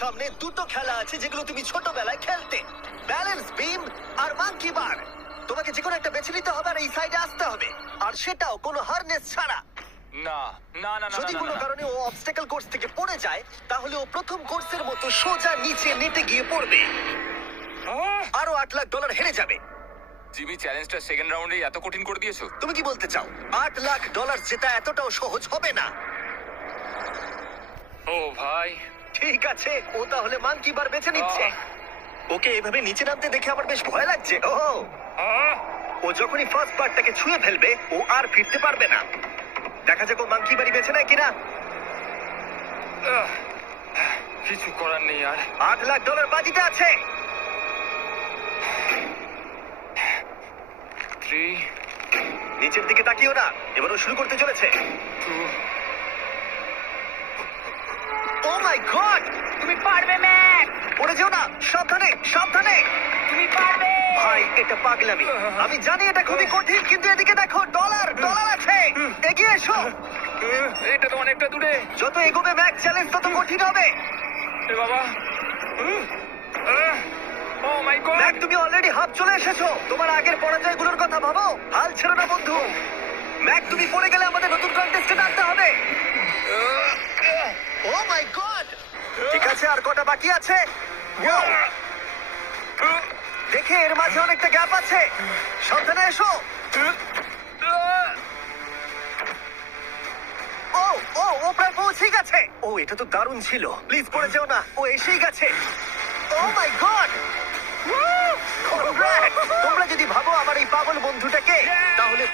সামনে দুটো খেলা আছে যেগুলো তুমি ছোটবেলায় খেলতে, ব্যালেন্স বিম আর মাঙ্কি বার। তোমাকে যে কোনো একটা বেছে নিতে হবে আর এই সাইডে আসতে হবে, আর সেটাও কোনো হারনেস ছাড়া। না না না না যদি না, কোনো না, না। কারণে ও অবস্টাকেল কোর্স থেকে পড়ে যায়, তাহলে ও প্রথম কোর্সের মতো সোজা নিচে নেটে গিয়ে পড়বে, আরো $8 লাখ হেরে যাবে। জিমি চ্যালেঞ্জটা সেকেন্ড রাউন্ডেই এত কঠিন করে দিয়েছো। তুমি কি বলতে চাও $8 লাখ জেতা এতটাও সহজ হবে না? ও ভাই, ঠিক আছে, ও তাহলে মাঙ্কি বার বেছে নিচ্ছে। ওকে এভাবে নিচে নামতে দেখে আমার বেশ ভয় লাগছে। ও যখনই ফার্স্ট পার্টটাকে ছুঁয়ে ফেলবে, ও আর ফিরতে পারবে না। দেখা যাক ও মাঙ্কি বাড়ি বেছে নেয় কিনা। কিছু করার নেই আর। $8 লাখ বাজিতে আছে। 3, নিচের দিকে তাকিও না, এবারও শুরু করতে চলেছে। 2, ও মাই গড, তুমি পারবে ম্যাক, পড়ে যেও না, সাবধানে সাবধানে। তুমি পারবে। ভাই এটা পাগলামি, আমি জানি এটা খুবই কঠিন, কিন্তু এদিকে দেখো, ডলার আছে। এগিয়ে এসো। এটা তো অনেকটা দূরে। যত এগোবে ম্যাক চ্যালেঞ্জ তত কঠিন হবে। এ বাবা, ও মাই গড। ম্যাক তুমি অলরেডি হাফ চলে এসেছো। তোমার আগের পরাজয়গুলোর কথা ভাবো, হাল ছেড়ো না বন্ধু। ম্যাক তুমি পড়ে গেলে আমাদের নতুন কন্টেস্টে আনতে হবে। ও মাই গড, ঠিক আছে, আর কটা বাকি আছে? Wow! দেখে এর মাঝে অনেকটা গ্যাপ আছে, সাবধানে এসো। ও ও ও প্রায় পৌঁছে গেছে। ও এটা তো দারুণ ছিল, প্লিজ পড়ে যেও না, ও এসেই গেছে। ও মাই গড, তোমরা যদি ভাবো আমার এই পাগল বন্ধুটাকে, তাহলে